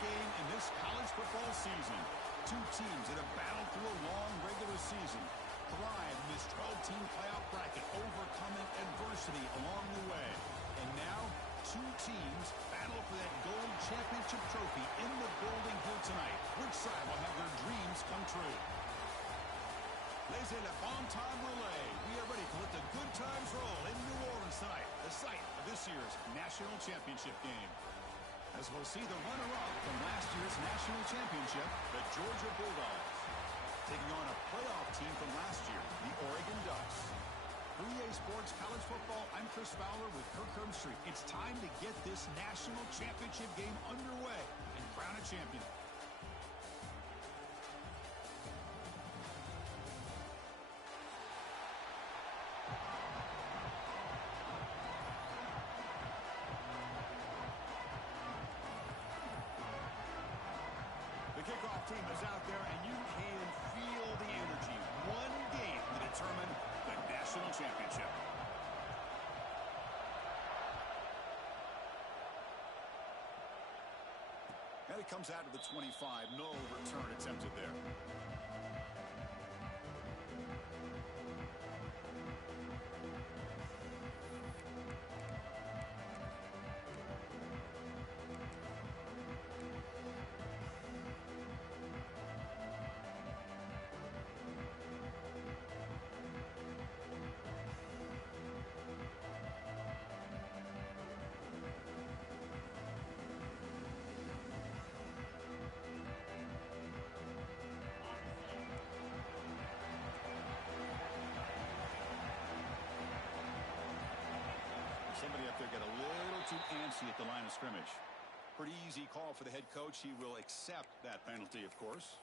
game in this college football season. Two teams that have battled through a long regular season, thrive in this 12-team playoff bracket, overcoming adversity along the way. And now, two teams battle for that gold championship trophy in the building here tonight. Which side will have their dreams come true? Laissez le bon temps rouler. We are ready to let the good times roll in New Orleans tonight, the site of this year's national championship game. As we'll see the runner-up from last year's national championship, the Georgia Bulldogs, taking on a playoff team from last year, the Oregon Ducks. For EA Sports College Football, I'm Chris Fowler with Kirk Herbstreit. It's time to get this national championship game underway and crown a champion. The kickoff team is out there, and you can feel the energy. One game to determine the national championship. And it comes out to the 25. No return attempted there. Somebody up there got a little too antsy at the line of scrimmage. Pretty easy call for the head coach. He will accept that penalty, of course.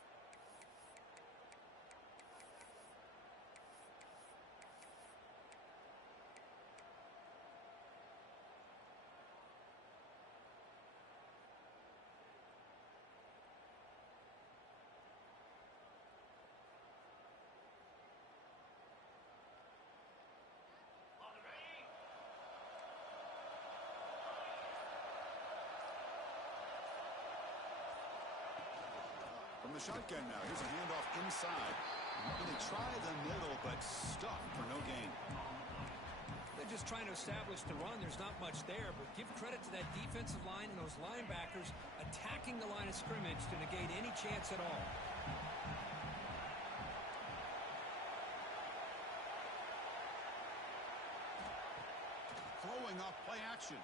From the shotgun now, here's a handoff inside. Going to try the middle, but stuck for no gain. They're just trying to establish the run. There's not much there, but give credit to that defensive line and those linebackers attacking the line of scrimmage to negate any chance at all. Throwing off play action.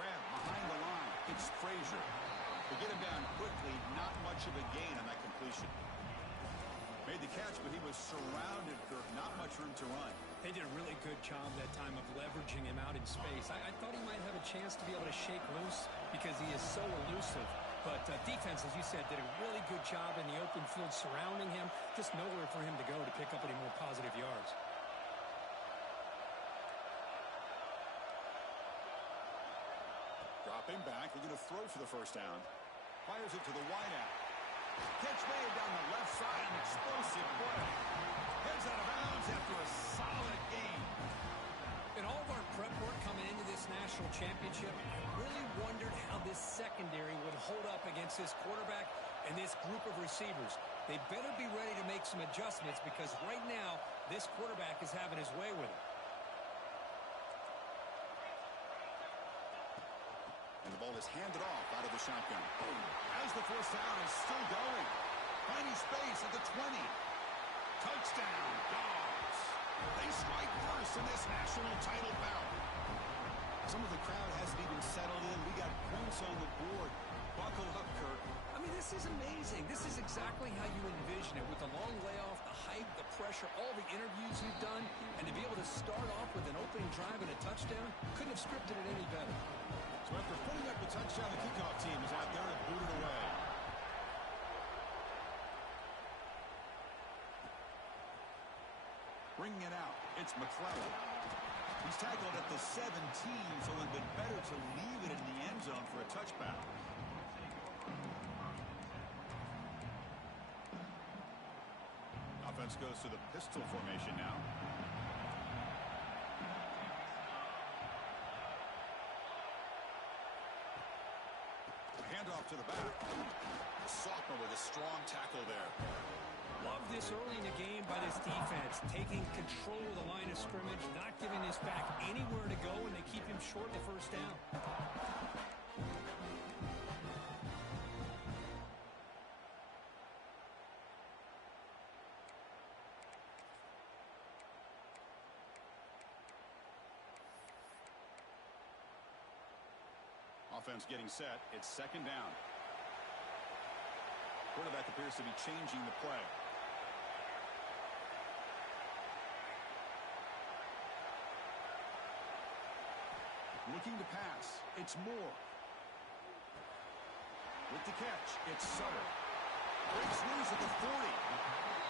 Grab behind the line. It's Frazier. To get him down quickly, not much of a gain on that completion. Made the catch, but he was surrounded, Kirk. Not much room to run. They did a really good job that time of leveraging him out in space. I thought he might have a chance to be able to shake loose because he is so elusive. But defense, as you said, did a really good job in the open field surrounding him. Just nowhere for him to go to pick up any more positive yards. Dropping back. They're going to throw for the first down. Fires it to the wideout. Catch made down the left side. An explosive play. Heads out of bounds after a solid game. In all of our prep work coming into this national championship, really wondered how this secondary would hold up against this quarterback and this group of receivers. They better be ready to make some adjustments because right now, this quarterback is having his way with it. And the ball is handed off out of the shotgun. As the first down is still going. Finding space at the 20. Touchdown, Dogs. They strike first in this national title bout. Some of the crowd hasn't even settled in. We got points on the board. Buckle up, Kirk. I mean, this is amazing. This is exactly how you envision it. With the long layoff, the hype, the pressure, all the interviews you've done, and to be able to start off with an opening drive and a touchdown, couldn't have scripted it any better. So after putting up the touchdown, the kickoff team is out there and booted away. Bringing it out, it's McClellan. He's tackled at the 17, so it would have been better to leave it in the end zone for a touchback. Offense goes to the pistol formation now. strong tackle there. Love this early in the game by this defense, taking control of the line of scrimmage, not giving this back anywhere to go, and they keep him short the first down. Offense getting set. It's second down. Quarterback appears to be changing the play. Looking to pass. It's Moore. With the catch, it's Sutter. Breaks loose at the 40.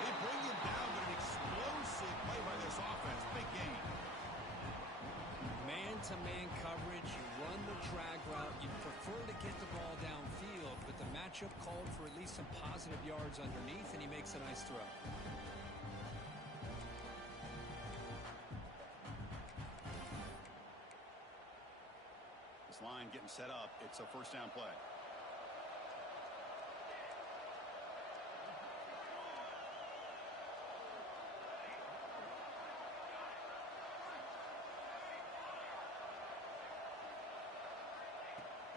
They bring him down, but an explosive play by this offense. Big gain. Man-to-man coverage, you run the drag route, you prefer to get the ball downfield, but the matchup called for at least some positive yards underneath, and he makes a nice throw. This line getting set up. It's a first down play.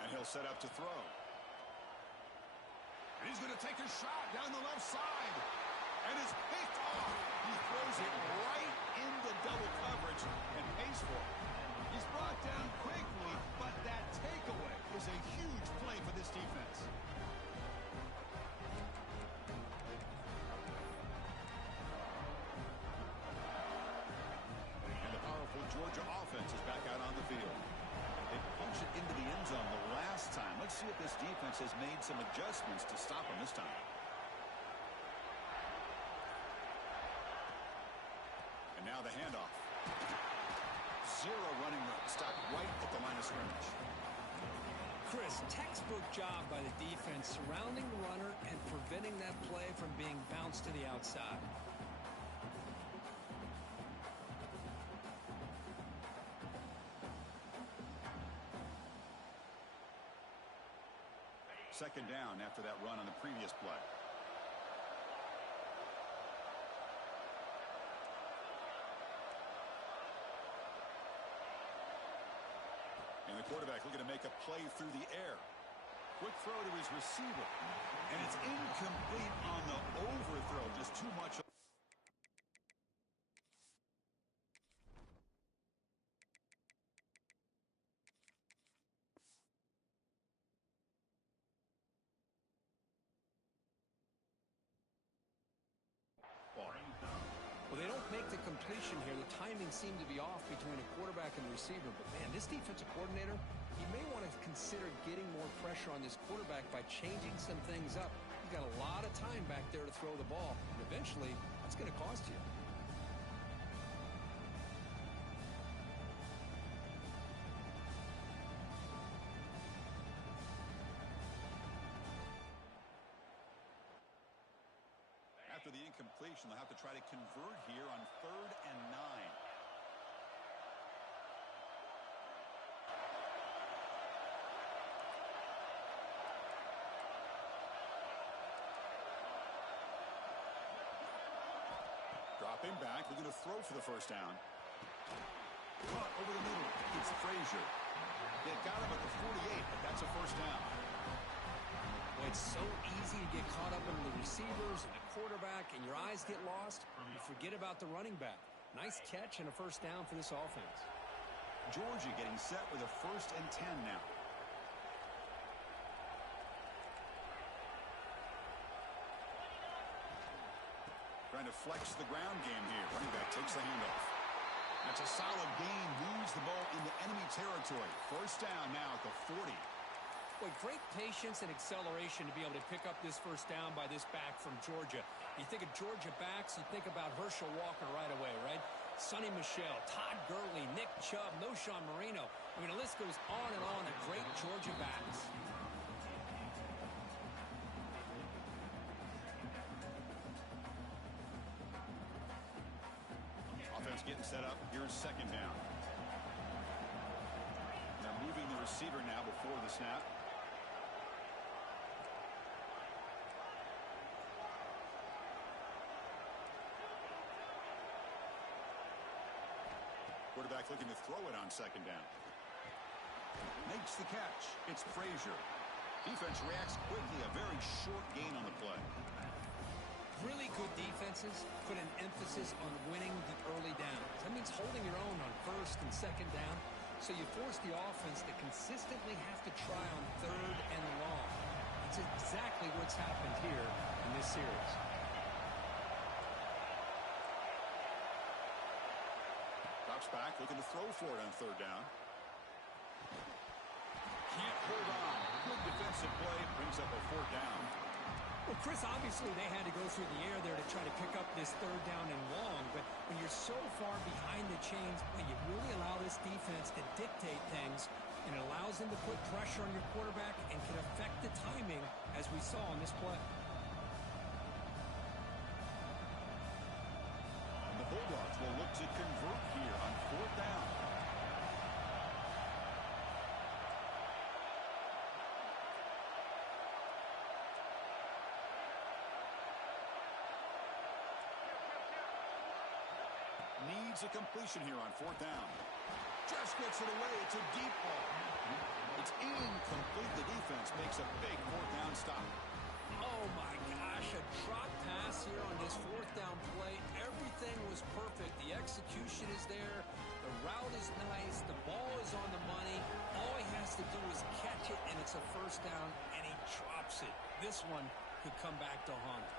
And he'll set up to throw. And he's going to take a shot down the left side. And it's picked off. He throws it right into double coverage and pays for it. He's brought down quickly, but that takeaway is a huge play for this defense. And the powerful Georgia offense is back out on the field. They punched it into the end zone the last time. Let's see if this defense has made some adjustments to stop them this time. And now the handoff. Zero running room. Stopped right at the line of scrimmage. Chris, textbook job by the defense surrounding the runner and preventing that play from being bounced to the outside. Second down after that run on the previous play. And the quarterback looking to make a play through the air. Quick throw to his receiver. And it's incomplete on the overthrow. Just too much. Well, they don't make the completion here. The timing seemed to be off between a quarterback and receiver. But, man, this defensive coordinator, he may want to consider getting more pressure on this quarterback by changing some things up. He's got a lot of time back there to throw the ball. And eventually, that's going to cost you. After the incompletion, they'll have to try to convert here on 3rd and 9. Dropping back, looking to throw for the first down. Caught over the middle. It's Frazier. They got him at the 48, but that's a first down. Well, it's so easy to get caught up in the receivers and the quarterback, and your eyes get lost. You forget about the running back. Nice catch and a first down for this offense. Georgia getting set with a 1st and 10 now. Trying to flex the ground game here. Running back takes the handoff. That's a solid gain. Moves the ball into enemy territory. First down now at the 40. Boy, great patience and acceleration to be able to pick up this first down by this back from Georgia. You think of Georgia backs, you think about Herschel Walker right away, right? Sonny Michel, Todd Gurley, Nick Chubb, Knowshon Moreno. I mean, the list goes on and on of great Georgia backs. Offense getting set up. Here's second down. They're moving the receiver now before the snap. Quarterback looking to throw it on second down. Makes the catch. It's Frazier. Defense reacts quickly. A very short gain on the play. Really good defenses put an emphasis on winning the early downs. That means holding your own on first and second down. So you force the offense to consistently have to try on third and long. It's exactly what's happened here in this series. Drops back, looking to throw for it on third down. Can't hold on. Good defensive play, brings up a fourth down. Well, Chris, obviously they had to go through the air there to try to pick up this third down and long, but when you're so far behind the chains, you really allow this defense to dictate things, and it allows them to put pressure on your quarterback and can affect the timing, as we saw on this play. And the Bulldogs will look to convert here on fourth down. Needs a completion here on fourth down. Just gets it away. It's a deep ball. It's incomplete. The defense makes a big fourth down stop. Oh, my gosh. A drop pass here on this fourth down play. Everything was perfect. The execution is there. The route is nice. The ball is on the money. All he has to do is catch it, and it's a first down, and he drops it. This one could come back to haunt him.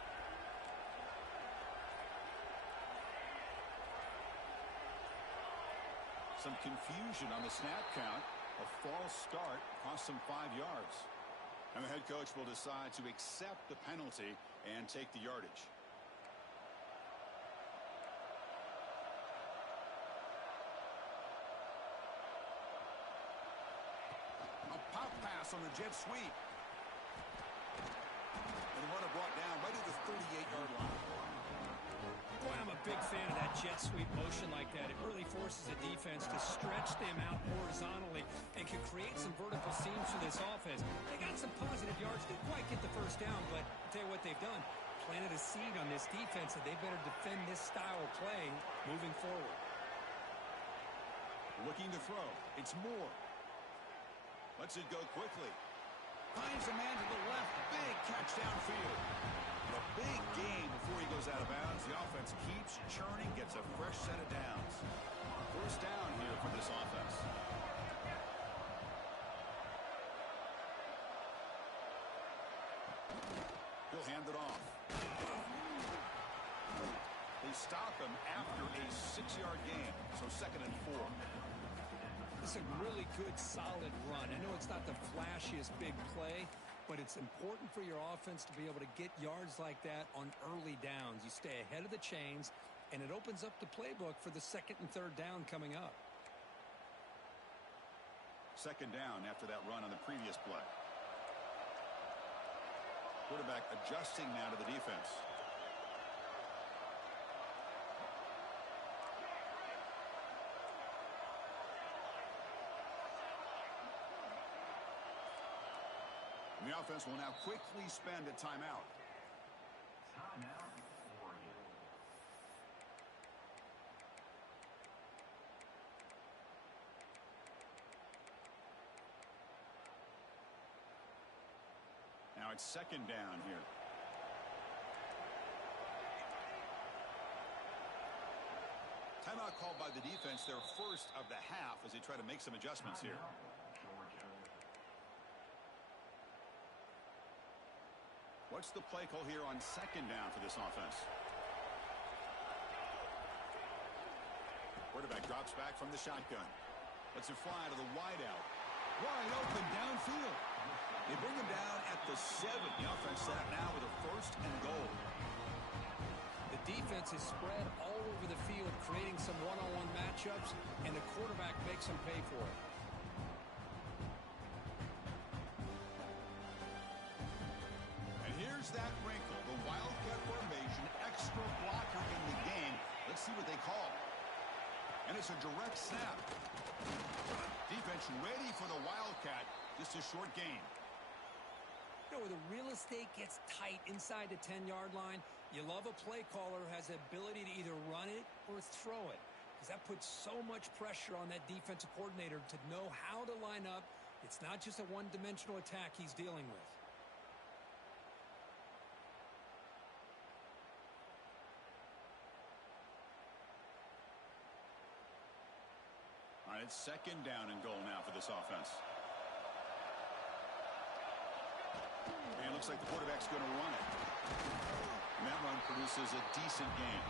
Some confusion on the snap count. A false start cost them 5 yards. And the head coach will decide to accept the penalty and take the yardage. A pop pass on the jet sweep. And the runner brought down right at the 38-yard line. Boy, I'm a big fan of that jet sweep motion like that. It really forces the defense to stretch them out horizontally and can create some vertical seams for this offense. They got some positive yards. Didn't quite get the first down, but I'll tell you what they've done. Planted a seed on this defense that they better defend this style of play moving forward. Looking to throw. It's Moore. Lets it go quickly. Finds a man to the left. Big catch downfield. A big gain before he goes out of bounds. The offense keeps churning, gets a fresh set of downs. First down here for this offense. He'll hand it off. They stop him after a 6-yard gain, so 2nd and 4. It's a really good, solid run. I know it's not the flashiest big play, but it's important for your offense to be able to get yards like that on early downs. You stay ahead of the chains, and it opens up the playbook for the 2nd and 3rd down coming up. 2nd down after that run on the previous play. Quarterback adjusting now to the defense. And the offense will now quickly spend a timeout. Timeout, Oregon. Now it's 2nd down here. Timeout called by the defense, their first of the half, as they try to make some adjustments here. What's the play call here on 2nd down for this offense? Quarterback drops back from the shotgun. Lets it fly to the wideout. Wide open downfield. They bring him down at the 7. The offense set up now with a 1st and goal. The defense is spread all over the field, creating some one-on-one matchups, and the quarterback makes them pay for it. Here's that wrinkle, the Wildcat formation, extra blocker in the game. Let's see what they call. And it's a direct snap. Defense ready for the Wildcat. Just a short gain. You know, where the real estate gets tight inside the 10-yard line, you love a play caller who has the ability to either run it or throw it. because that puts so much pressure on that defensive coordinator to know how to line up. It's not just a one-dimensional attack he's dealing with. All right, it's second down and goal now for this offense. And it looks like the quarterback's going to run it. And that run produces a decent gain.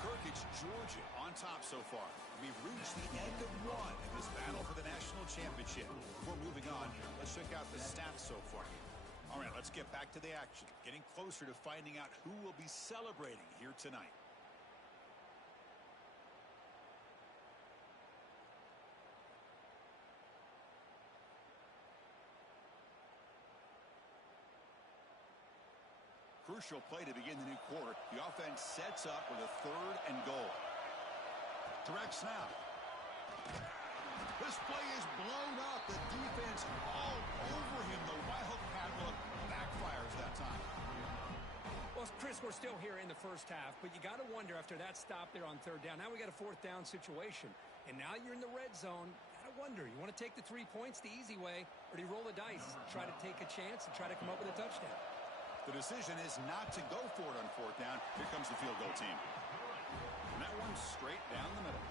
Kirk, it's Georgia on top so far. We've reached the end of one in this battle for the national championship. Before moving on, let's check out the stats so far. All right, let's get back to the action. Getting closer to finding out who will be celebrating here tonight. Crucial play to begin the new quarter. The offense sets up with a third and goal. Direct snap. This play is blown up. The defense all over him. The wildcat look backfires that time. Well, Chris, we're still here in the first half, but you got to wonder after that stop there on third down. Now we got a fourth down situation, and now you're in the red zone. Got to wonder, you want to take the 3 points the easy way, or do you roll the dice, try to take a chance and try to come up with a touchdown? The decision is not to go for it on fourth down. Here comes the field goal team. And that one straight down the middle.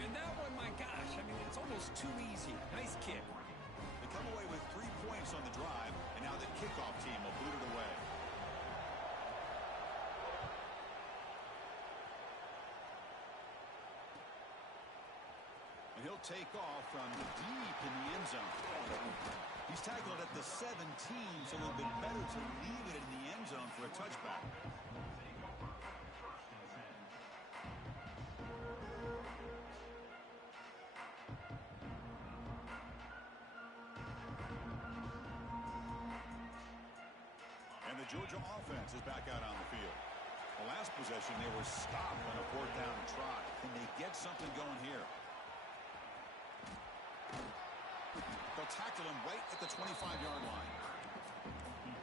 And that one, my gosh, I mean, it's almost too easy. Nice kick. They come away with 3 points on the drive, and now the kickoff team will boot it away. And he'll take off from deep in the end zone. He's tackled at the 17, so it would have been better to leave it in the end zone for a touchback. And the Georgia offense is back out on the field. The last possession, they were stopped on a fourth down try. Can they get something going here? They'll tackle him right at the 25-yard line.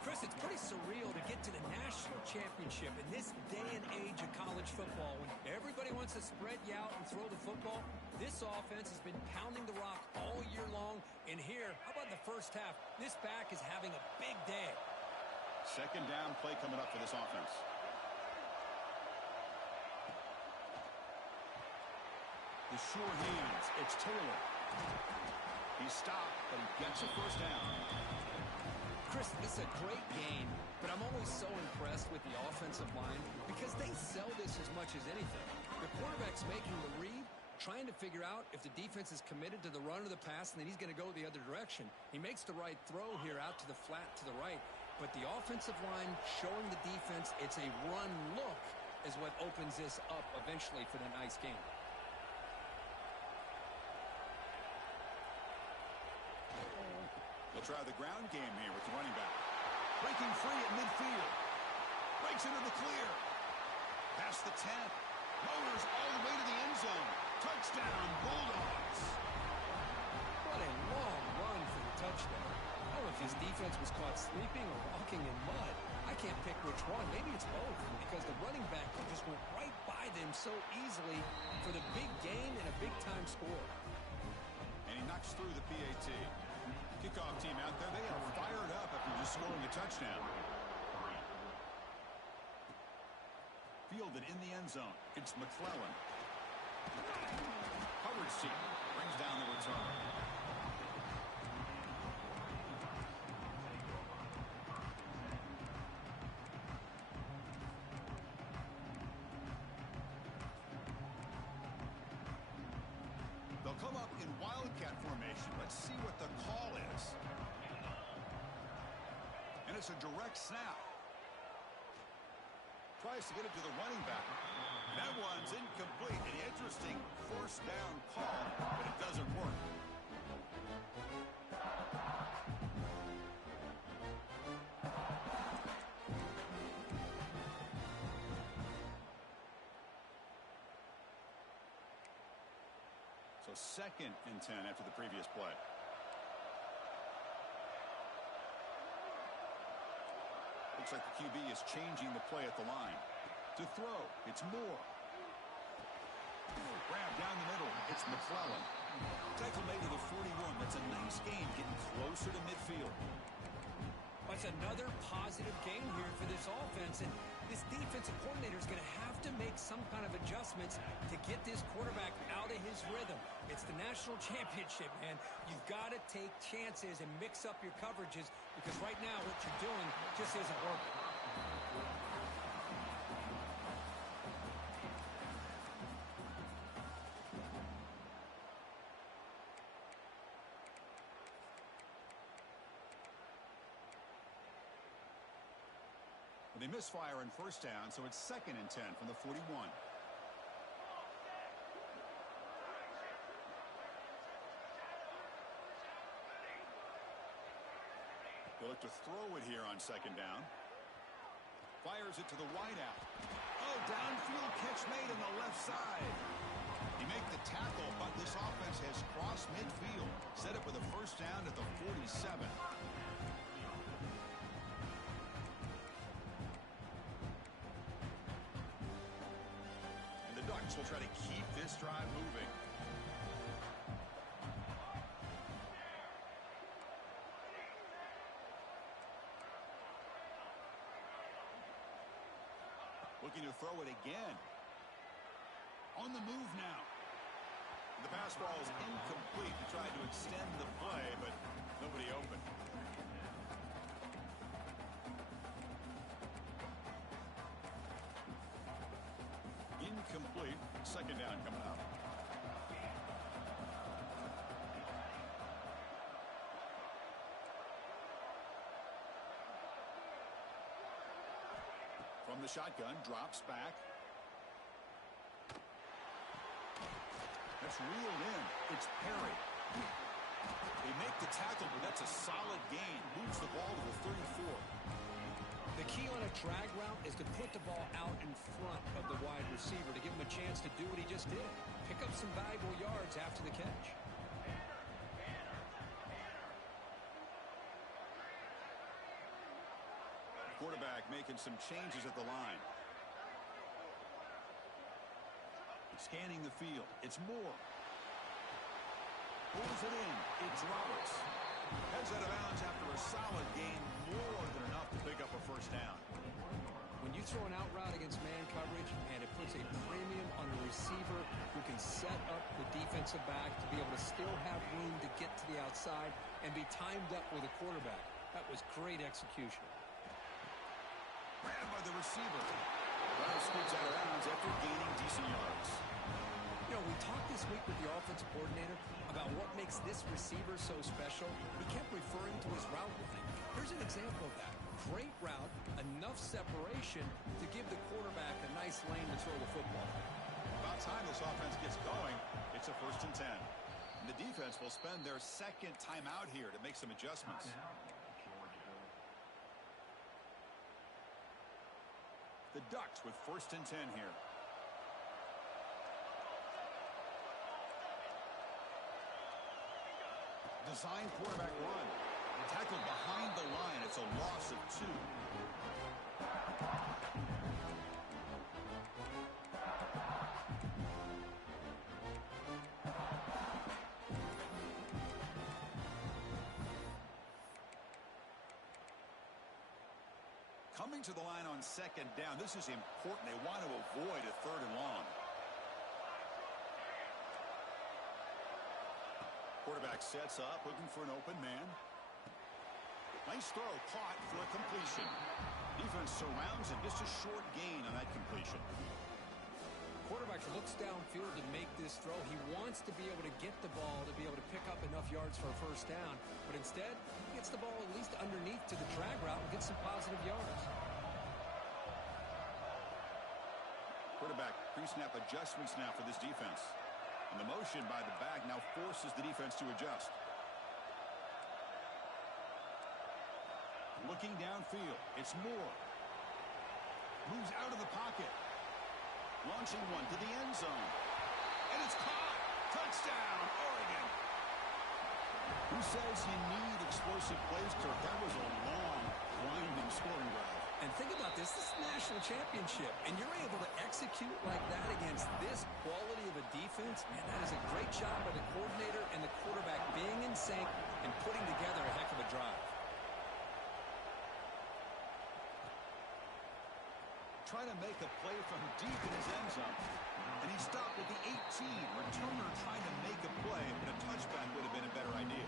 Chris, it's pretty surreal to get to the national championship in this day and age of college football when everybody wants to spread you out and throw the football. This offense has been pounding the rock all year long. And here, how about the first half? This back is having a big day. Second down play coming up for this offense. The sure hands. It's Taylor. He's stopped, but he gets a first down. Chris, this is a great game, but I'm always so impressed with the offensive line because they sell this as much as anything. The quarterback's making the read, trying to figure out if the defense is committed to the run or the pass, and then he's going to go the other direction. He makes the right throw here out to the flat to the right, but the offensive line showing the defense it's a run look is what opens this up eventually for the nice game. They'll try the ground game here with the running back. Breaking free at midfield. Breaks into the clear. Past the 10. Motors all the way to the end zone. Touchdown, Bulldogs. What a long run for the touchdown. I don't know if his defense was caught sleeping or walking in mud. I can't pick which one. Maybe it's both because the running back just went right by them so easily for the big gain and a big-time score. And he knocks through the PAT. Kickoff team out there, they are fired up after just scoring a touchdown. Fielded in the end zone. It's McClellan. Hubbard's team brings down the return. They'll come up in wildcat formation. Let's see what the call is. And it's a direct snap. Tries to get it to the running back. That one's incomplete. An interesting first down call, but it doesn't work. So 2nd and 10 after the previous play. Looks like the QB is changing the play at the line. To throw, it's Moore. Grab down the middle, it's McClellan. Tackle made to the 41. That's a nice gain, getting closer to midfield. That's another positive gain here for this offense, and this defensive coordinator is going to have to make some kind of adjustments to get this quarterback out of his rhythm. It's the national championship, man. You've got to take chances and mix up your coverages, because right now what you're doing just isn't working. They misfire in first down, so it's 2nd and 10 from the 41. They look to throw it here on 2nd down. Fires it to the wideout. Oh, downfield catch made on the left side. He make the tackle, but this offense has crossed midfield. Set up with a first down at the 47. Will try to keep this drive moving. Looking to throw it again. On the move now. The pass ball is incomplete. He tried to extend the play, but nobody open. Incomplete. 2nd down coming up. From the shotgun, drops back. That's reeled in. It's Perry. They make the tackle, but that's a solid gain. Moves the ball to the 34. The key on a drag route is to put the ball out in front of the wide receiver to give him a chance to do what he just did. Pick up some valuable yards after the catch. Quarterback making some changes at the line. Scanning the field. It's Moore. Pulls it in. It's Roberts. Heads out of bounds after a solid gain. More than enough to pick up a first down. When you throw an out route against man coverage, and it puts a premium on the receiver who can set up the defensive back to be able to still have room to get to the outside and be timed up with a quarterback. That was great execution. Grabbed by the receiver. Well, scoots out of bounds after gaining decent yards. You know, we talked this week with the offensive coordinator about what makes this receiver so special. He kept referring to his route running. Here's an example of that. Great route, enough separation to give the quarterback a nice lane to throw the football. About time this offense gets going. It's a 1st and 10. And the defense will spend their 2nd timeout here to make some adjustments. The Ducks with 1st and 10 here. Design quarterback run. Tackled behind the line. It's a loss of 2. Coming to the line on 2nd down. This is important. They want to avoid a 3rd and long. Quarterback sets up, looking for an open man. Nice throw, caught for a completion. Defense surrounds it, just a short gain on that completion. Quarterback looks downfield to make this throw. He wants to be able to get the ball to be able to pick up enough yards for a first down, but instead, he gets the ball at least underneath to the drag route and gets some positive yards. Quarterback pre-snap adjustments now for this defense. And the motion by the back now forces the defense to adjust. Looking downfield, it's Moore. Moves out of the pocket. Launching one to the end zone. And it's caught. Touchdown, Oregon. Who says you need explosive plays, Kirk? That was a long, winding scoring drive. And think about this. This is a national championship, and you're able to execute like that against this quality of a defense. Man, that is a great job by the coordinator and the quarterback being in sync and putting together a heck of a drive. Trying to make a play from deep in his end zone. And he stopped at the 18. Returner trying to make a play, but a touchback would have been a better idea.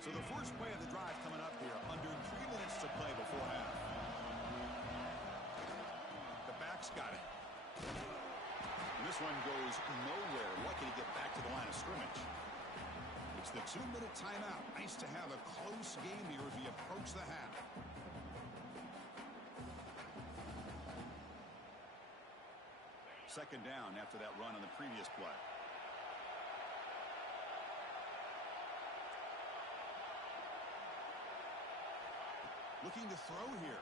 So the first play of the drive coming up here, under 3 minutes to play before half. The back's got it. And this one goes nowhere. Lucky to get back to the line of scrimmage. It's the 2-minute timeout. Nice to have a close game here as we approach the half. Second down after that run on the previous play. Looking to throw here.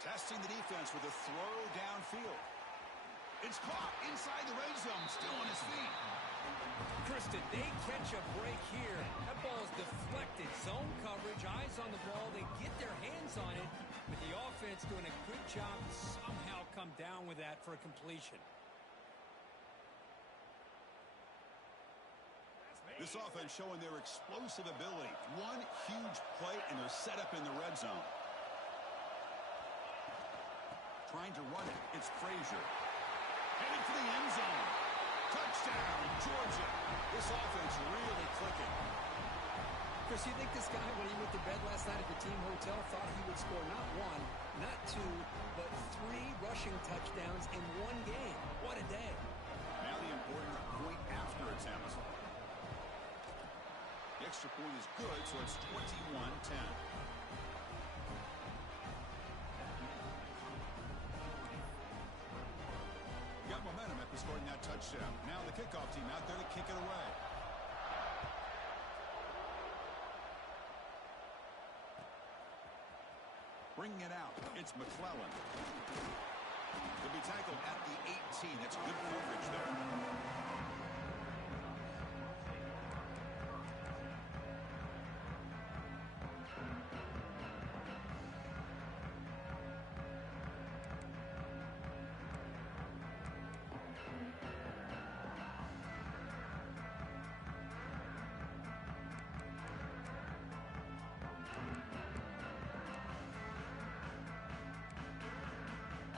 Testing the defense with a throw downfield. It's caught inside the red zone, still on his feet. Chris, did they catch a break here? That ball is deflected. Zone coverage, eyes on the ball. They get their hands on it, but the offense doing a good job to somehow come down with that for a completion. This offense showing their explosive ability. One huge play, and they're set up in the red zone. Trying to run it. It's Frazier. Headed for the end zone. Touchdown, Georgia. This offense really clicking. Chris, you think this guy, when he went to bed last night at the team hotel, thought he would score not one, not two, but 3 rushing touchdowns in one game? What a day. Now the important point after attempt. The extra point is good, so it's 21-10. Got momentum after scoring that touchdown. Now the kickoff team out there to kick it away. Bringing it out, it's McClellan. He'll be tackled at the 18. That's good coverage there.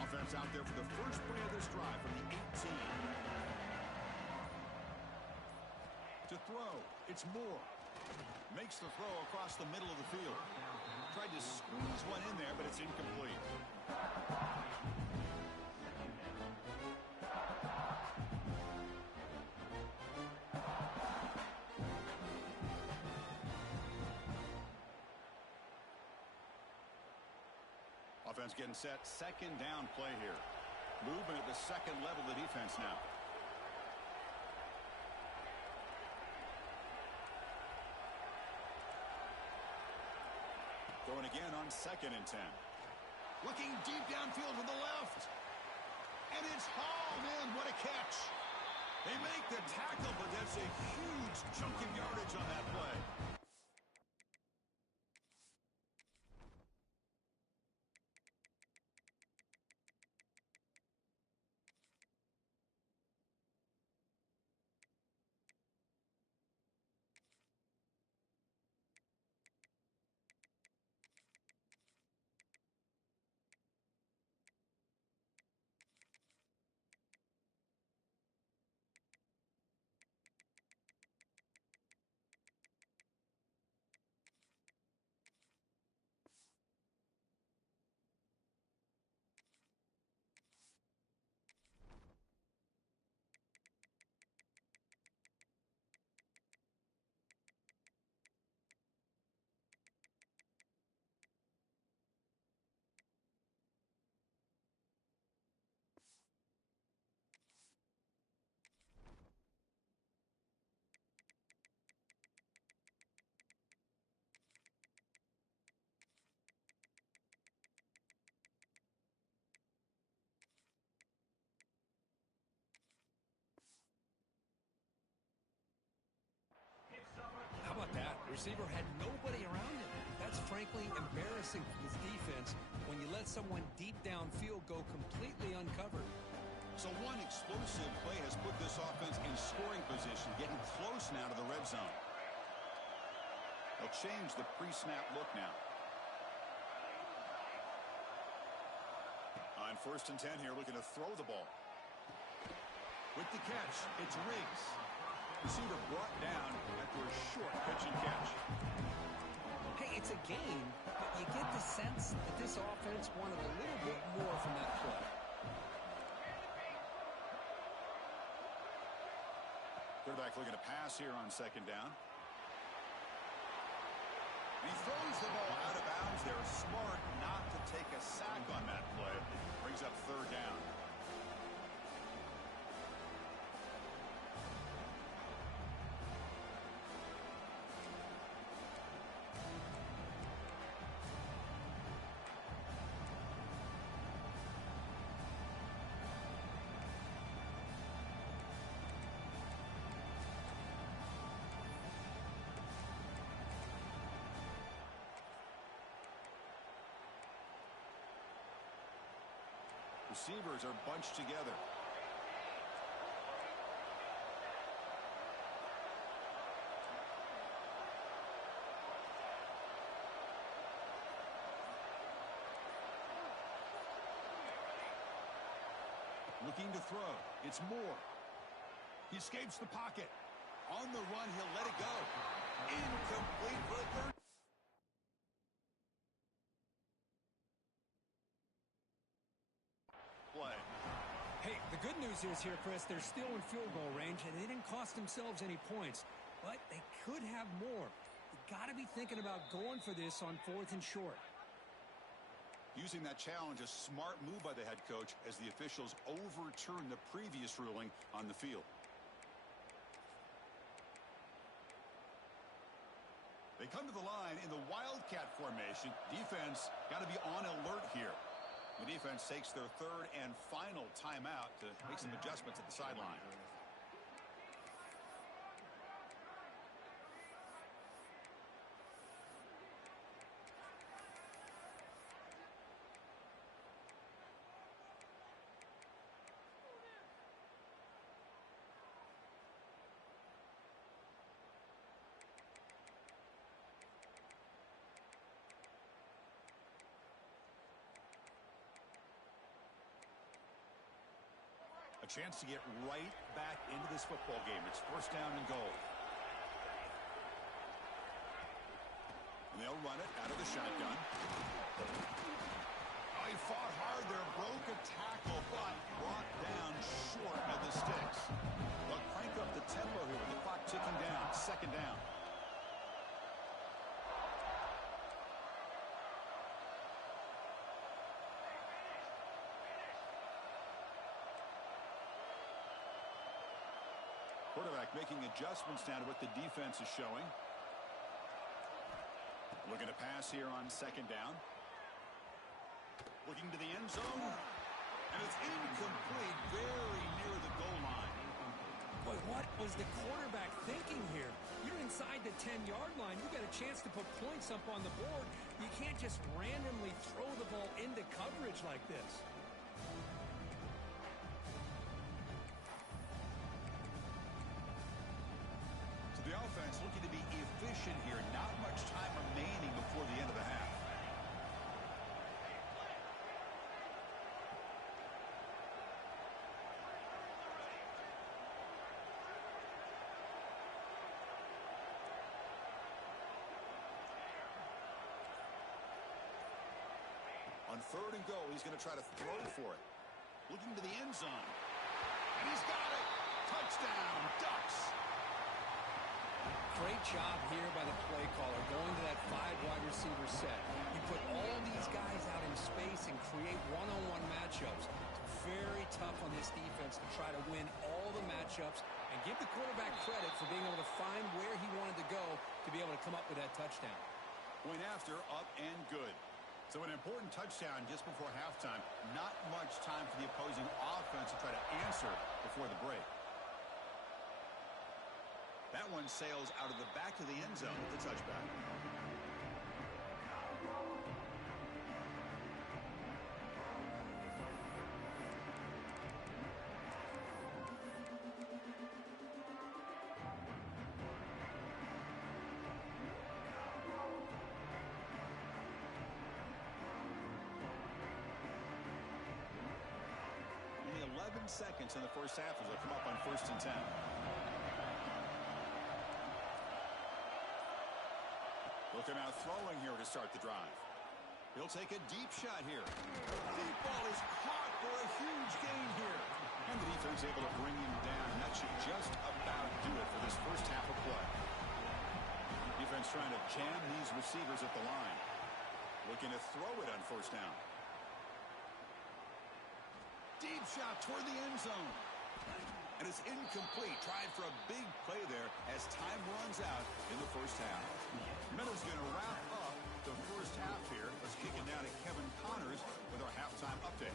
Offense out there for the first play of this drive from the 18. To throw, it's Moore. Makes the throw across the middle of the field. Tried to squeeze one in there, but it's incomplete. Offense getting set. Second down play here. Moving at the second level of the defense now. Throwing again on 2nd and 10. Looking deep downfield to the left. And it's hauled in. What a catch. They make the tackle, but that's a huge chunk of yardage on that play. Receiver had nobody around him. That's frankly embarrassing for this defense when you let someone deep downfield go completely uncovered. So one explosive play has put this offense in scoring position, getting close now to the red zone. They'll change the pre-snap look now. On 1st and 10 here, looking to throw the ball. With the catch, it's Riggs. Receiver brought down after a short pitch and catch. Hey, it's a game, but you get the sense that this offense wanted a little bit more from that play. Quarterback looking to pass here on 2nd down. He throws the ball out of bounds there. Smart not to take a sack on that play. Brings up 3rd down. Receivers are bunched together. Looking to throw. It's Moore. He escapes the pocket. On the run, he'll let it go. Incomplete for the 3rd. Play. Hey, the good news is here, Chris, they're still in field goal range, and they didn't cost themselves any points. But they could have more. You got to be thinking about going for this on 4th and short. Using that challenge, a smart move by the head coach as the officials overturn the previous ruling on the field. They come to the line in the Wildcat formation. Defense got to be on alert here. The defense takes their 3rd and final timeout to make some adjustments at the sideline. A chance to get right back into this football game. It's 1st down and goal. And they'll run it out of the shotgun. Oh, he fought hard there, broke a tackle, but brought down short of the sticks. They'll crank up the tempo here with the clock ticking down. 2nd down. Quarterback making adjustments now to what the defense is showing. Looking to pass here on 2nd down. Looking to the end zone. And it's incomplete, very near the goal line. Boy, what was the quarterback thinking here? You're inside the 10-yard line. You got a chance to put points up on the board. You can't just randomly throw the ball into coverage like this. The offense looking to be efficient here. Not much time remaining before the end of the half. On 3rd and goal, he's going to try to throw for it. Looking to the end zone. And he's got it. Touchdown, Ducks. Great job here by the play caller, going to that 5 wide receiver set. You put all these guys out in space and create one-on-one matchups. It's very tough on this defense to try to win all the matchups and give the quarterback credit for being able to find where he wanted to go to be able to come up with that touchdown. Point after, up and good. So an important touchdown just before halftime. Not much time for the opposing offense to try to answer before the break. That one sails out of the back of the end zone with the touchback. Only 11 seconds in the first half as they come up on 1st and 10. Looking out throwing here to start the drive. He'll take a deep shot here. Deep ball is caught for a huge gain here. And the defense able to bring him down. That should just about do it for this first half of play. Defense trying to jam these receivers at the line. Looking to throw it on 1st down. Deep shot toward the end zone. And it's incomplete. Tried for a big play there as time runs out in the first half. Miller's going to wrap up the first half here. Let's kick it down to Kevin Connors with our halftime update.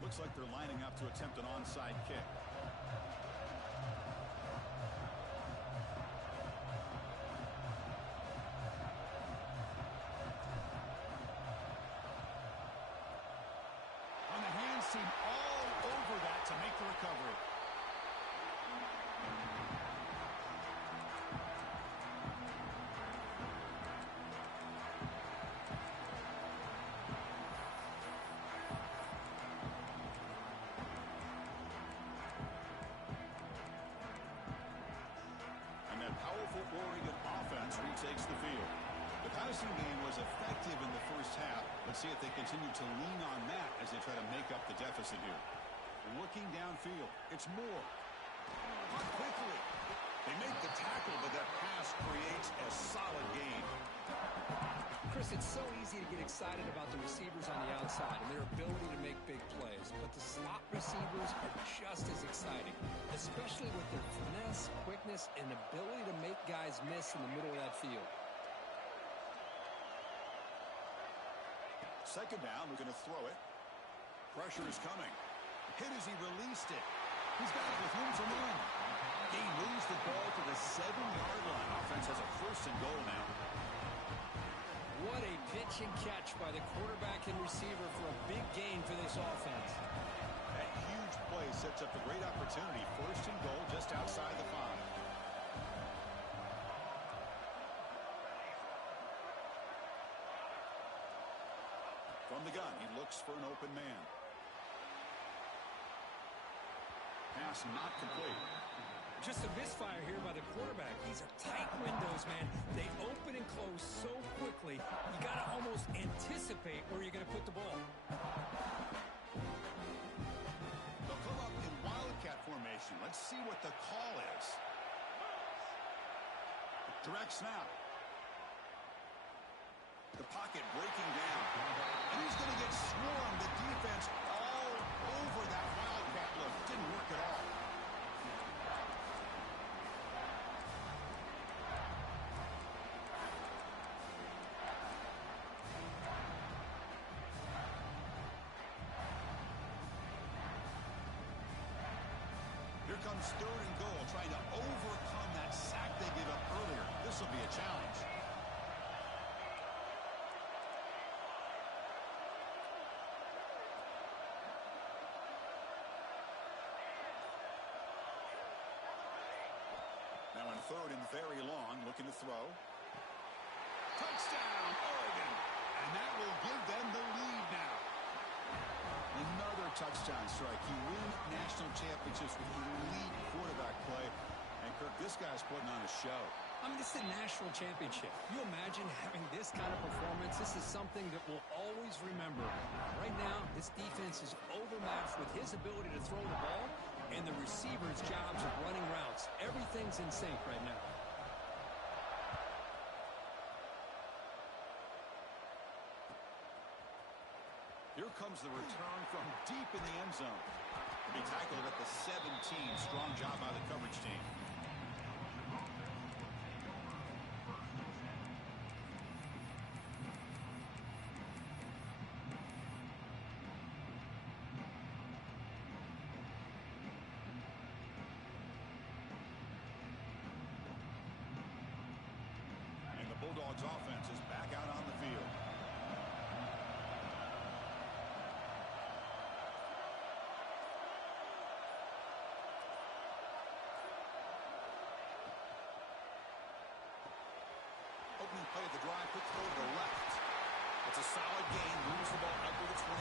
Looks like they're lining up to attempt an onside kick. On the hands team all over that to make the recovery. Powerful Oregon offense retakes the field. The passing game was effective in the first half. Let's see if they continue to lean on that as they try to make up the deficit here. Looking downfield, it's Moore. Caught quickly. They make the tackle, but that pass creates a solid gain. Chris, it's so easy to get excited about the receivers on the outside and their ability to make big plays, but the slot receivers are just as exciting, especially with their finesse, quickness, and ability to make guys miss in the middle of that field. Second down, we're going to throw it. Pressure is coming. Hit as he released it. He's got it with room to run. He moves the ball to the 7-yard line. Offense has a 1st and goal now. What a pitch and catch by the quarterback and receiver for a big gain for this offense. That huge play sets up a great opportunity. 1st and goal just outside the 5. From the gun, he looks for an open man. Pass not complete. Just a misfire here by the quarterback. These are tight windows, man. They open and close so quickly, you got to almost anticipate where you're going to put the ball. They'll come up in Wildcat formation. Let's see what the call is. Direct snap. The pocket breaking down. And he's going to get swarmed. The defense all over that Wildcat look. Didn't work at all. Here comes 3rd and goal, trying to overcome that sack they gave up earlier. This will be a challenge. Now on 3rd and very long, looking to throw. Touchdown, Oregon! And that will give them the lead now. Another touchdown strike. You win national championships with elite quarterback play. And, Kirk, this guy's putting on a show. I mean, this is a national championship. You imagine having this kind of performance? This is something that we'll always remember. Right now, this defense is overmatched with his ability to throw the ball and the receivers' jobs of running routes. Everything's in sync right now. Here comes the return from deep in the end zone. He tackled at the 17. Strong job by the coverage team. And the Bulldogs offense is back out on the field. Opening play of the drive, quick throw to the left. It's a solid gain, moves the ball up to the 28.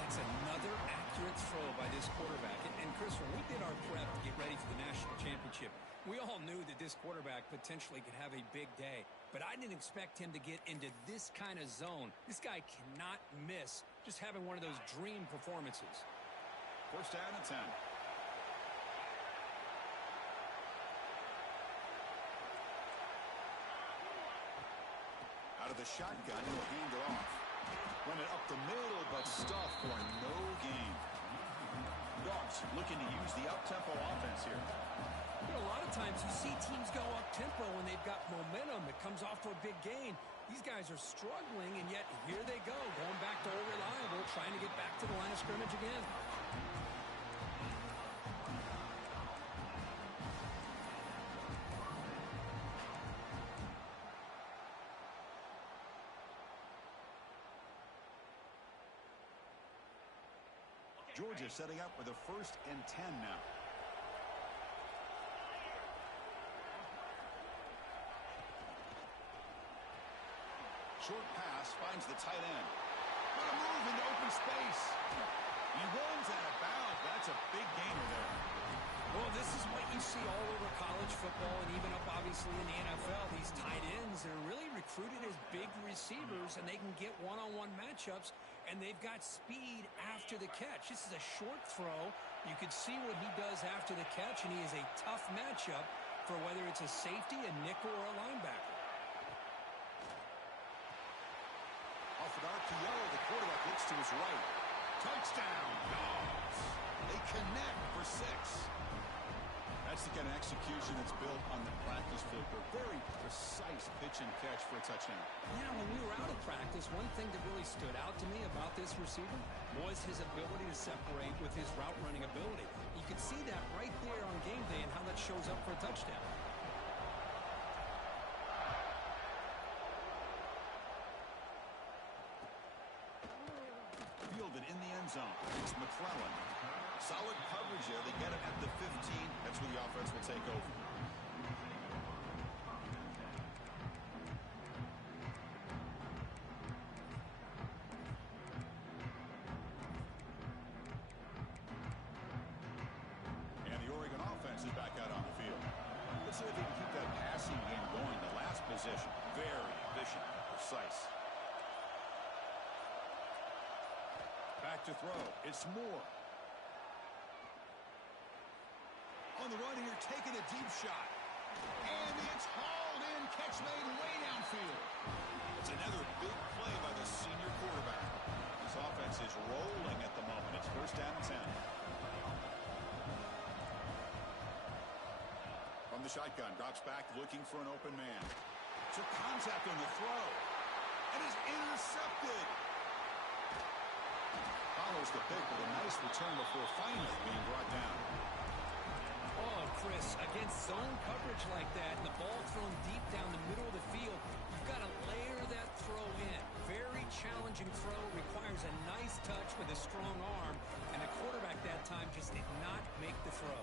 That's another accurate throw by this quarterback. And Chris, when we did our prep to get ready for the national championship, we all knew that this quarterback potentially could have a big day. But I didn't expect him to get into this kind of zone. This guy cannot miss just having one of those dream performances. First down and 10. Out of the shotgun, he'll hand it off. Run it up the middle, but stuffed for no gain. Dogs looking to use the up-tempo offense here. You know, a lot of times you see teams go up-tempo when they've got momentum. It comes off for a big gain. These guys are struggling, and yet here they go, going back to old reliable, trying to get back to the line of scrimmage again. Georgia setting up with a 1st and 10 now. Short pass finds the tight end. On a move into open space. He runs out of bounds. That's a big gainer there. Well, this is what you see all over college football and even up, obviously, in the NFL. These tight ends are really recruited as big receivers, and they can get one-on-one matchups, and they've got speed after the catch. This is a short throw. You could see what he does after the catch, and he is a tough matchup for whether it's a safety, a nickel, or a linebacker. Off an RPO, the quarterback looks to his right. Touchdown, Dogs. They connect for 6. That's the kind of execution that's built on the practice field. A very precise pitch and catch for a touchdown. Yeah, when we were out of practice, one thing that really stood out to me about this receiver was his ability to separate with his route running ability. You could see that right there on game day and how that shows up for a touchdown. Fielded in the end zone. It's McClellan. Solid coverage there. They get it at the 15. That's where the offense will take over. And the Oregon offense is back out on the field. Let's see if they can keep that passing game going. The last possession, very efficient and precise. Back to throw. It's Moore. On the run here, taking a deep shot. And it's hauled in. Catch made way downfield. It's another big play by the senior quarterback. This offense is rolling at the moment. It's 1st down and 10. From the shotgun, drops back looking for an open man. Took contact on the throw. And is intercepted. Follows the pick with a nice return before finally being brought down. Oh, Chris, against zone coverage like that and the ball thrown deep down the middle of the field, you've got to layer that throw in. Very challenging throw, requires a nice touch with a strong arm, and the quarterback that time just did not make the throw.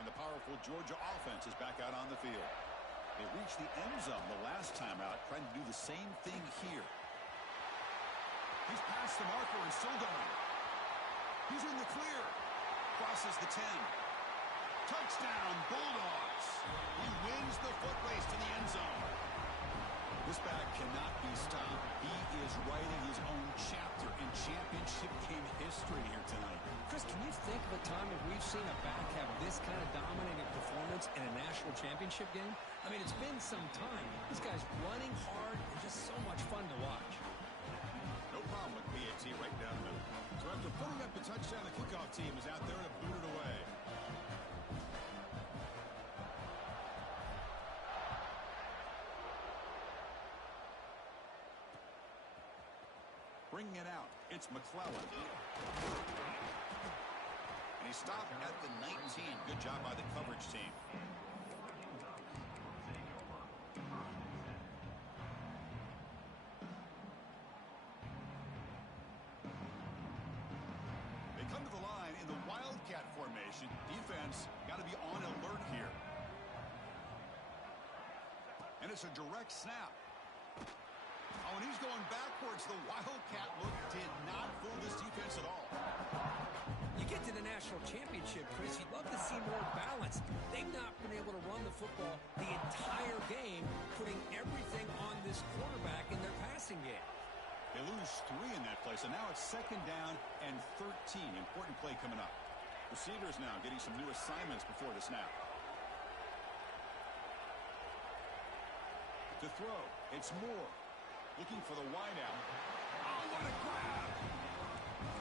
And the powerful Georgia offense is back out on the field. They reached the end zone the last time out, trying to do the same thing here. He's past the marker and still going. He's in the clear. Crosses the 10. Touchdown, Bulldogs. He wins the foot race to the end zone. This back cannot be stopped. He is writing his own chapter in championship game history here tonight. Chris, can you think of a time that we've seen a back have this kind of dominating performance? offense in a national championship game? I mean, it's been some time. This guy's running hard and just so much fun to watch. No problem with PAT right down the middle. So after putting up the touchdown, the kickoff team is out there to boot it away. Bringing it out, it's McClellan. And he stopped at the 19. Good job by the coverage team. They come to the line in the Wildcat formation. Defense got to be on alert here. And it's a direct snap. Oh, and he's going backwards. The Wildcat look did not fool this defense at all. You get to the national championship, Chris, you'd love to see more balance. They've not been able to run the football the entire game, putting everything on this quarterback in their passing game. They lose 3 in that play, so now it's 2nd down and 13. Important play coming up. Receivers now getting some new assignments before the snap. To throw, it's Moore. Looking for the wideout. Oh, what a grab!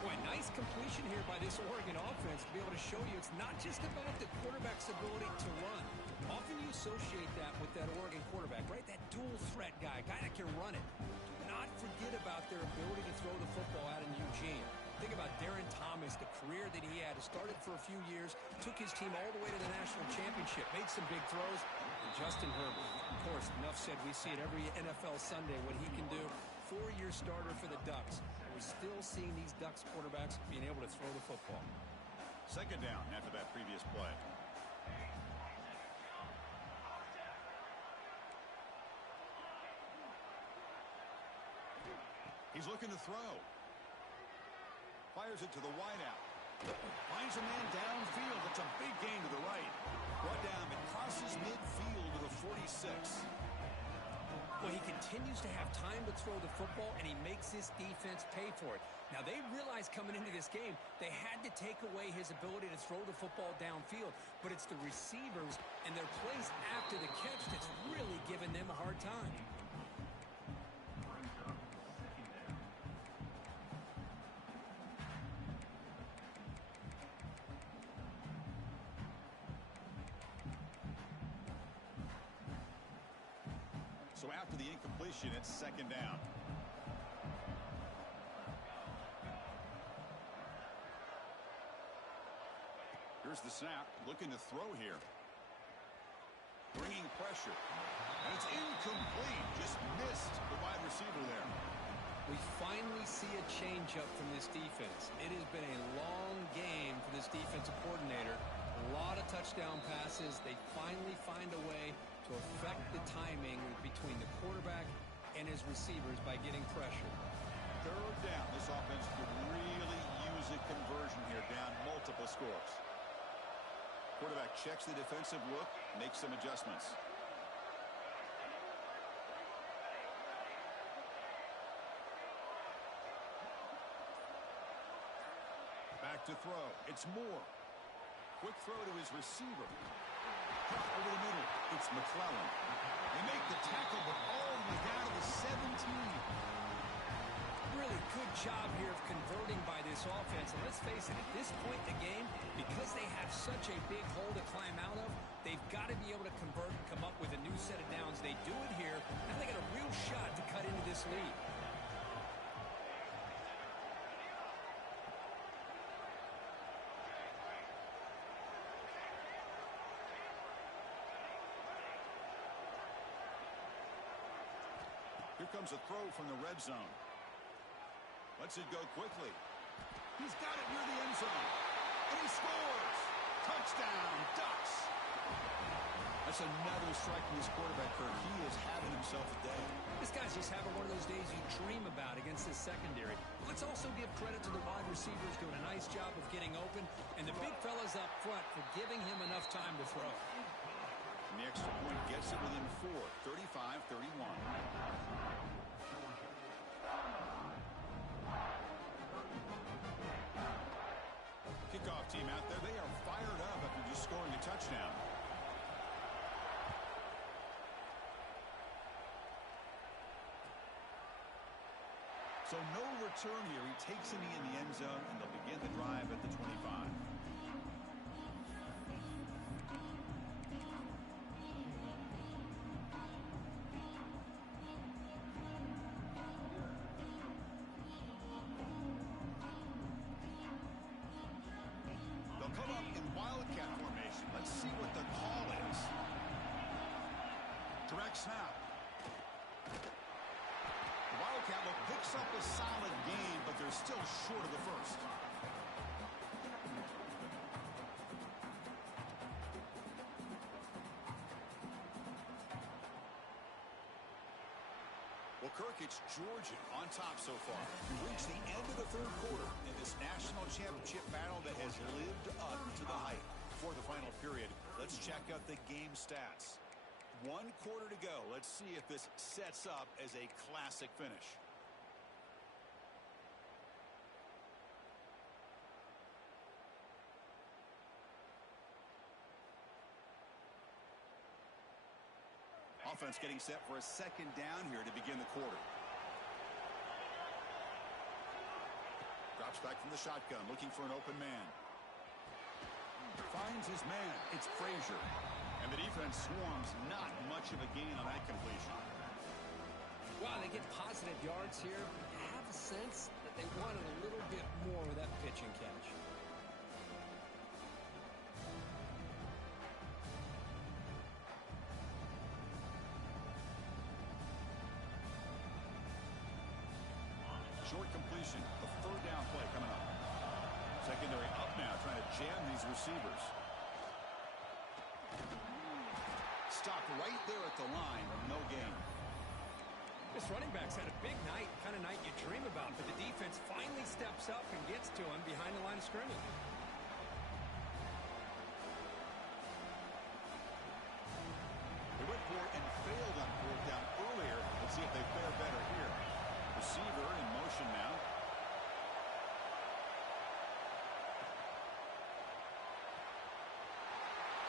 Boy, nice completion here by this Oregon offense to be able to show you it's not just about the quarterback's ability to run. Often you associate that with that Oregon quarterback, right? That dual threat guy that can run it. Do not forget about their ability to throw the football out in Eugene. Think about Darren Thomas, the career that he had. Started for a few years, took his team all the way to the national championship, made some big throws. And Justin Herbert, of course, enough said, we see it every NFL Sunday what he can do. 4-year starter for the Ducks. We're still seeing these Ducks quarterbacks being able to throw the football. 2nd down after that previous play. He's looking to throw. Fires it to the wideout. Finds a man downfield. It's a big gain to the right. Brought down, but crosses midfield to the 46. Well, he continues to have time to throw the football, and he makes his defense pay for it. Now, they realized coming into this game, they had to take away his ability to throw the football downfield, but it's the receivers and their plays after the catch that's really giving them a hard time. So after the incompletion, it's 2nd down. Here's the snap, looking to throw here. Bringing pressure. And it's incomplete. Just missed the wide receiver there. We finally see a change-up from this defense. It has been a long game for this defensive coordinator. A lot of touchdown passes. They finally find a way to affect the timing between the quarterback and his receivers by getting pressure. 3rd down. This offense could really use a conversion here, down multiple scores. Quarterback checks the defensive look, makes some adjustments. Back to throw. It's Moore. Quick throw to his receiver. Drop over the middle. It's McClellan. They make the tackle, but all the way down to the 17. Really good job here of converting by this offense. And let's face it, at this point in the game, because they have such a big hole to climb out of, they've got to be able to convert and come up with a new set of downs. They do it here. Now they got a real shot to cut into this lead. Here comes a throw from the red zone. Lets it go quickly. He's got it near the end zone. And he scores! Touchdown, Ducks! That's another strike from his quarterback, Kirk. He is having himself a day. This guy's just having one of those days you dream about against this secondary. Let's also give credit to the wide receivers doing a nice job of getting open, and the big fellas up front for giving him enough time to throw. And the extra point gets it within 4, 35-31. Kickoff team out there, they are fired up after just scoring a touchdown. So no return here. He takes it in the end zone, and they'll begin the drive at the 25. They'll come up in wildcat formation. Let's see what the call is. Direct snap. The Wildcat look picks up a solid gain, but they're still short of the first. Well, Kirk, it's Georgia on top so far. We've reached the end of the third quarter in this national championship battle that has lived up to the hype. For the final period, let's check out the game stats. 1 quarter to go. Let's see if this sets up as a classic finish. Offense getting set for a second down here to begin the quarter. Drops back from the shotgun, looking for an open man. Finds his man. It's Frazier. And the defense swarms. Not much of a gain on that completion. Wow, they get positive yards here. I have a sense that they wanted a little bit more with that pitch and catch. Short completion. A third down play coming up. Secondary up now, trying to jam these receivers. Stopped right there at the line. No gain. This running back's had a big night, kind of night you dream about, but the defense finally steps up and gets to him behind the line of scrimmage. They went for it and failed on fourth down earlier. Let's see if they fare better here. Receiver in motion now.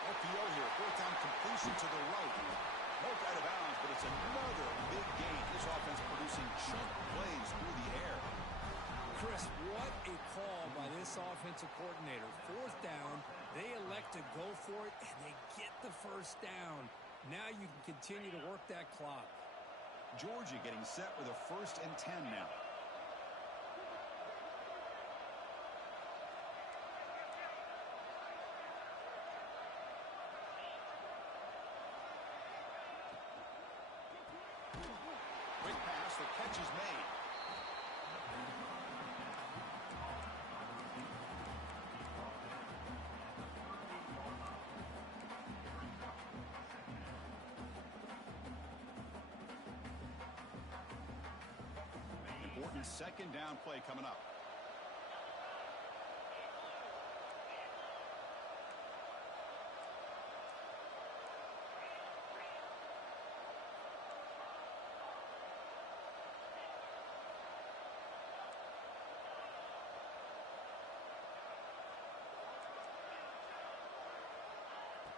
RPO here. Fourth down completion to the right. Broke out of bounds, but it's another big gain. This offense producing chunk plays through the air. Chris, what a call by this offensive coordinator. Fourth down, they elect to go for it, and they get the first down. Now you can continue to work that clock. Georgia getting set with a 1st and 10 now. Quick pass, the catch is made. Important second down play coming up.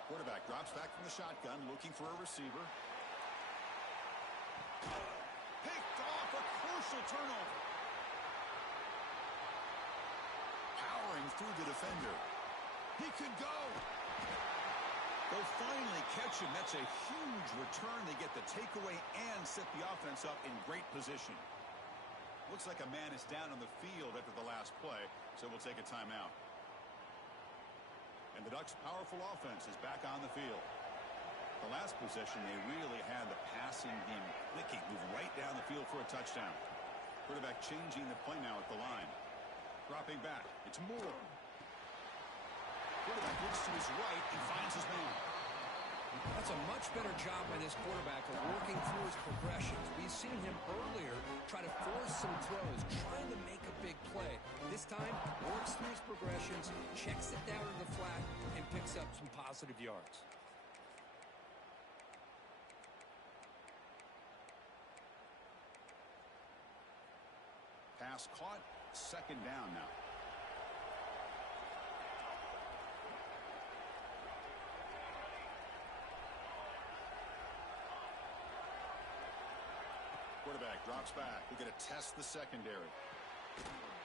Quarterback drops back from the shotgun, looking for a receiver. Picked off, a crucial turnover. Powering through the defender. He could go. They'll finally catch him. That's a huge return. They get the takeaway and set the offense up in great position. Looks like a man is down on the field after the last play, so we'll take a timeout. And the Ducks' powerful offense is back on the field. The last possession, they really had the passing game clicking, move right down the field for a touchdown. Quarterback changing the play now at the line. Dropping back. It's Moore. Quarterback looks to his right and finds his man. That's a much better job by this quarterback of working through his progressions. We've seen him earlier try to force some throws, trying to make a big play. This time, works through his progressions, checks it down to the flat, and picks up some positive yards. Pass caught. Second down now. quarterback drops back. We're going to test the secondary.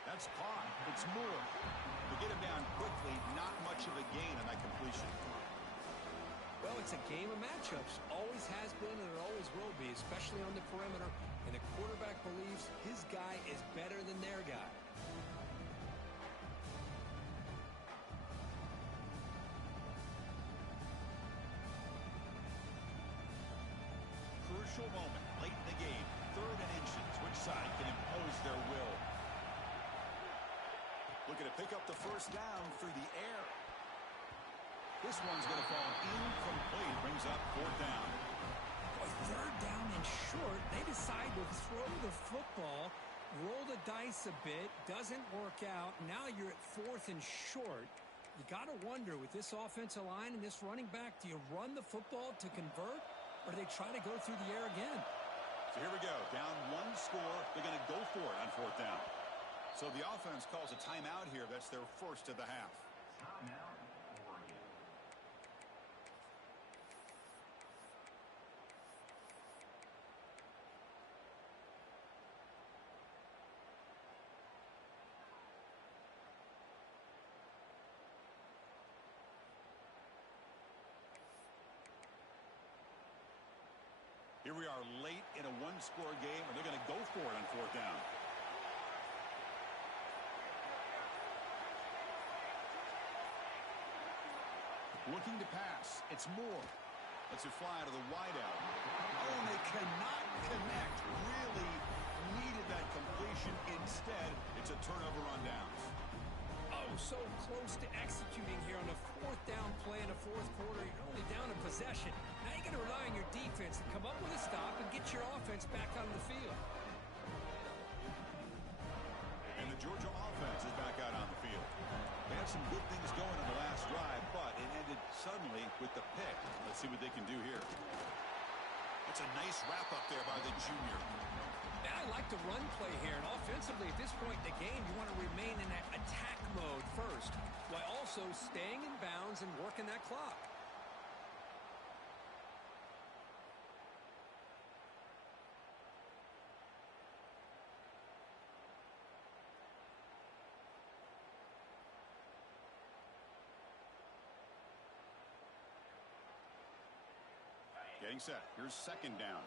That's caught. It's Moore. They get him down quickly. Not much of a gain on that completion. Well, it's a game of matchups. Always has been and it always will be, especially on the perimeter. And the quarterback believes his guy is better than their guy. Crucial moment late in the game. 3rd and inches. Which side can impose their will? Looking to pick up the first down through the air. This one's going to fall incomplete. Brings up 4th down. 3rd down and short. They decide to throw the football, roll the dice a bit, doesn't work out. Now you're at 4th and short. You got to wonder with this offensive line and this running back, do you run the football to convert or do they try to go through the air again? So here we go. Down 1 score. They're going to go for it on 4th down. So the offense calls a timeout here. That's their first of the half. Timeout, Oregon. Here we are late in a 1-score game, and they're going to go for it on 4th down. Looking to pass. It's Moore. Lets it fly to the wideout. Oh, and they cannot connect. Really needed that completion. Instead, it's a turnover on downs. Oh, so close to executing here on a 4th down play in the 4th quarter. You're only down a possession. Now you got to rely on your defense to come up with a stop and get your offense back on the field. And the Georgia offense is back out on the field. They had some good things going on the last drive, but it ended suddenly with the pick. Let's see what they can do here. That's a nice wrap-up there by the junior. And I like the run play here. And offensively, at this point in the game, you want to remain in that attack mode first, while also staying in bounds and working that clock. Getting set. Here's 2nd down.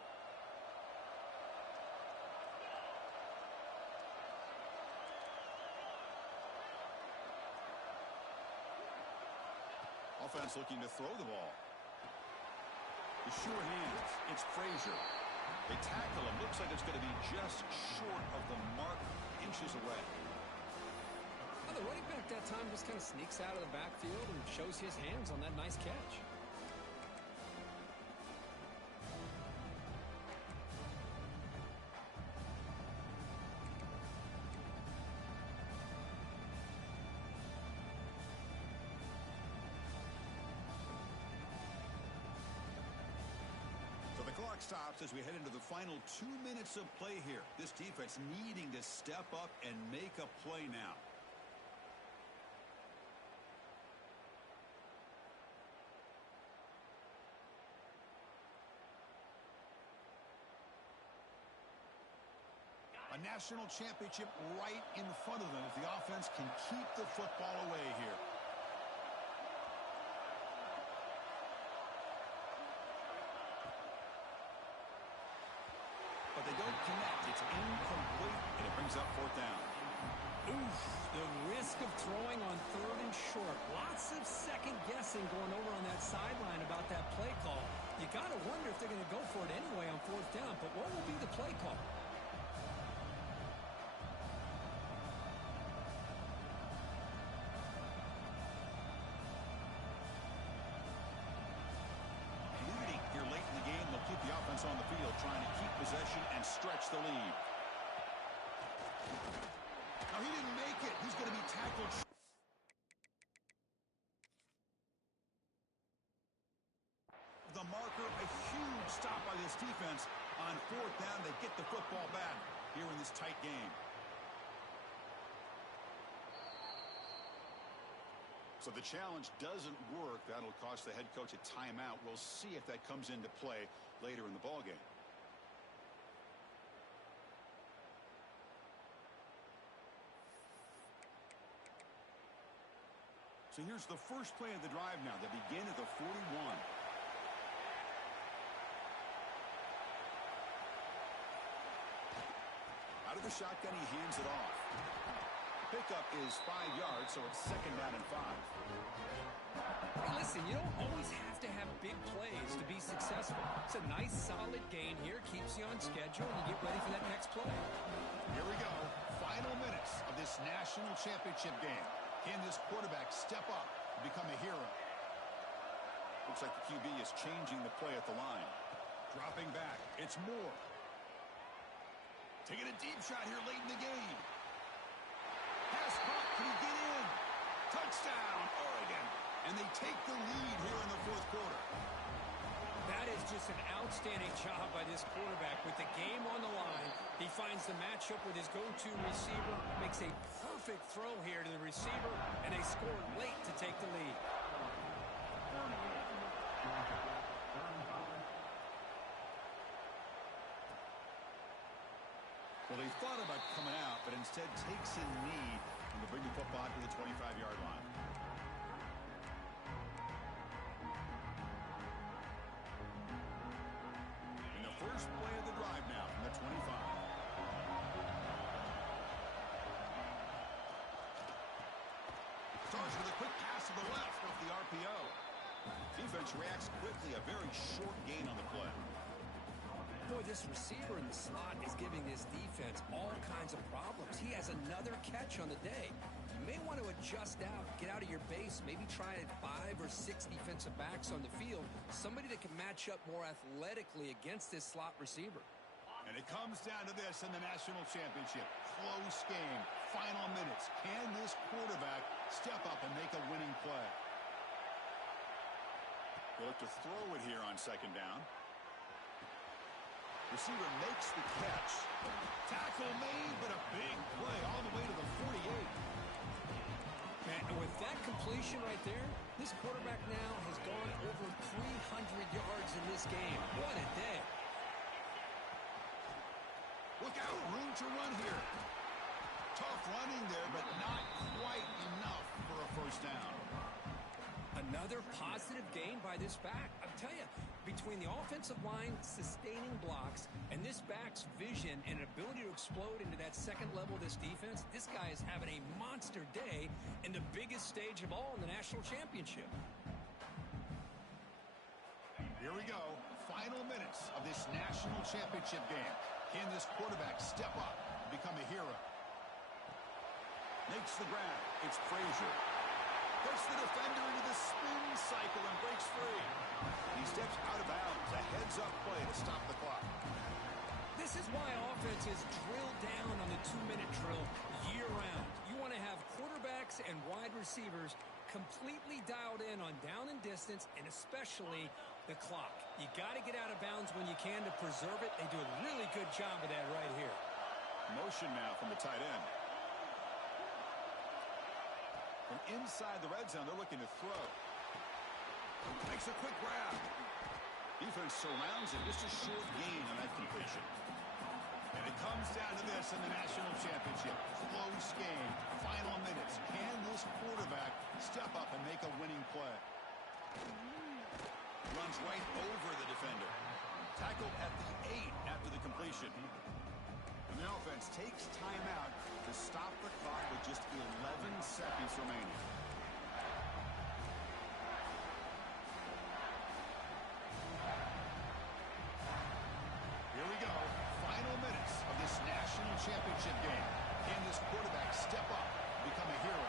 Offense looking to throw the ball. The sure hands. It's Frazier. They tackle him. Looks like it's going to be just short of the mark, inches away. Well, the running back that time just kind of sneaks out of the backfield and shows his hands on that nice catch. Clock stops as we head into the final 2 minutes of play here. This defense needing to step up and make a play now. A national championship right in front of them if the offense can keep the football away here. But they don't connect. It's incomplete, and it brings up 4th down. Oof, the risk of throwing on 3rd and short. Lots of second guessing going over on that sideline about that play call. You got to wonder if they're going to go for it anyway on 4th down, but what will be the play call? On the field, trying to keep possession and stretch the lead. Now he didn't make it. He's going to be tackled. The marker, a huge stop by this defense. On 4th down, they get the football back here in this tight game. So the challenge doesn't work. That'll cost the head coach a timeout. We'll see if that comes into play later in the ballgame. So here's the first play of the drive now. They begin at the 41. Out of the shotgun, he hands it off. Pickup is 5 yards, so it's second down and 5. Hey, listen, you don't always have to have big plays to be successful. It's a nice, solid gain here. Keeps you on schedule, and you get ready for that next play. Here we go. Final minutes of this national championship game. Can this quarterback step up and become a hero? Looks like the QB is changing the play at the line. Dropping back. It's Moore. Taking a deep shot here late in the game. Pass caught. Can he get in? Touchdown, Oregon. And they take the lead here in the fourth quarter. That is just an outstanding job by this quarterback. With the game on the line, he finds the matchup with his go-to receiver, makes a perfect throw here to the receiver, and they score late to take the lead. Well, they thought about coming out, but instead takes a knee and will bring the football to the 25-yard line. In the first play of the drive now from the 25. Starts with a quick pass to the left off the RPO. Defense reacts quickly, a very short gain on the play. Boy, this receiver in the slot is giving this defense all kinds of problems. He has another catch on the day. You may want to adjust out, get out of your base, maybe try 5 or 6 defensive backs on the field, somebody that can match up more athletically against this slot receiver. And it comes down to this in the national championship. Close game, final minutes. Can this quarterback step up and make a winning play? They look to throw it here on second down. Receiver makes the catch. Tackle made, but a big play all the way to the 48. Man, and with that completion right there, this quarterback now has gone over 300 yards in this game. What a day. Look out, room to run here. Tough running there, but not quite enough for a first down. Another positive gain by this back. I'll tell you, between the offensive line sustaining blocks and this back's vision and ability to explode into that second level of this defense, this guy is having a monster day in the biggest stage of all in the national championship. Here we go. Final minutes of this national championship game. Can this quarterback step up and become a hero? Makes the grab. It's Frazier. Puts the defender into the spin cycle and breaks free. He steps out of bounds. A heads-up play to stop the clock. This is why offense is drilled down on the 2-minute drill year-round. You want to have quarterbacks and wide receivers completely dialed in on down and distance, and especially the clock. You got to get out of bounds when you can to preserve it. They do a really good job of that right here. Motion now from the tight end. From inside the red zone, they're looking to throw. Makes a quick grab. Defense surrounds it. Just a short gain on that completion. And it comes down to this in the national championship. Close game. Final minutes. Can this quarterback step up and make a winning play? Runs right over the defender. Tackled at the 8 after the completion. And the offense takes timeout to stop the clock with just 11 seconds remaining. Here we go. Final minutes of this national championship game. Can this quarterback step up and become a hero?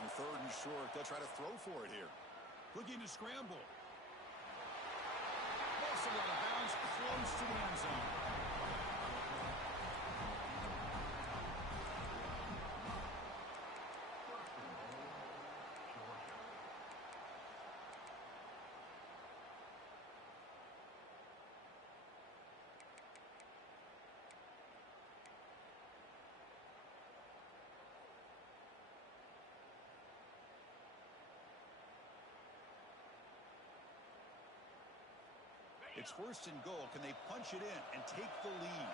On third and short, they'll try to throw for it here. Looking to scramble. Also out of bounds, close to the end zone. It's first and goal. Can they punch it in and take the lead?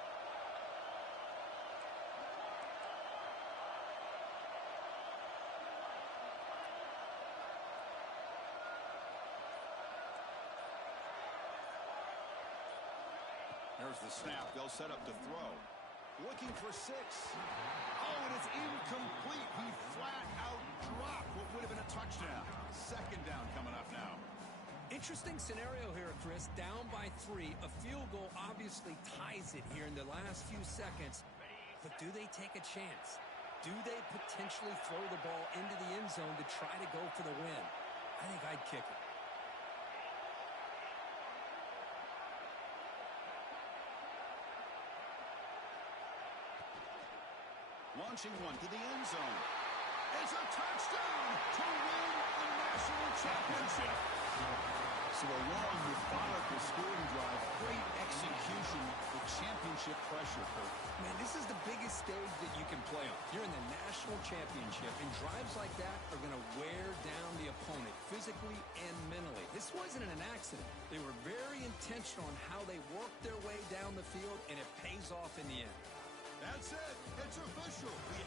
There's the snap. They'll set up to throw. Looking for 6. Oh, and it's incomplete. He flat out dropped what would have been a touchdown. Second down coming up now. Interesting scenario here, Chris. Down by 3. A field goal obviously ties it here in the last few seconds. But do they take a chance? Do they potentially throw the ball into the end zone to try to go for the win? I think I'd kick it. Launching one to the end zone. It's a touchdown to win a national championship. So a long, methodical scoring drive. Great execution with championship pressure, Kurt. Man, this is the biggest stage that you can play on. You're in the national championship, and drives like that are going to wear down the opponent physically and mentally. This wasn't an accident. They were very intentional on how they worked their way down the field, and it pays off in the end. That's it. It's official. We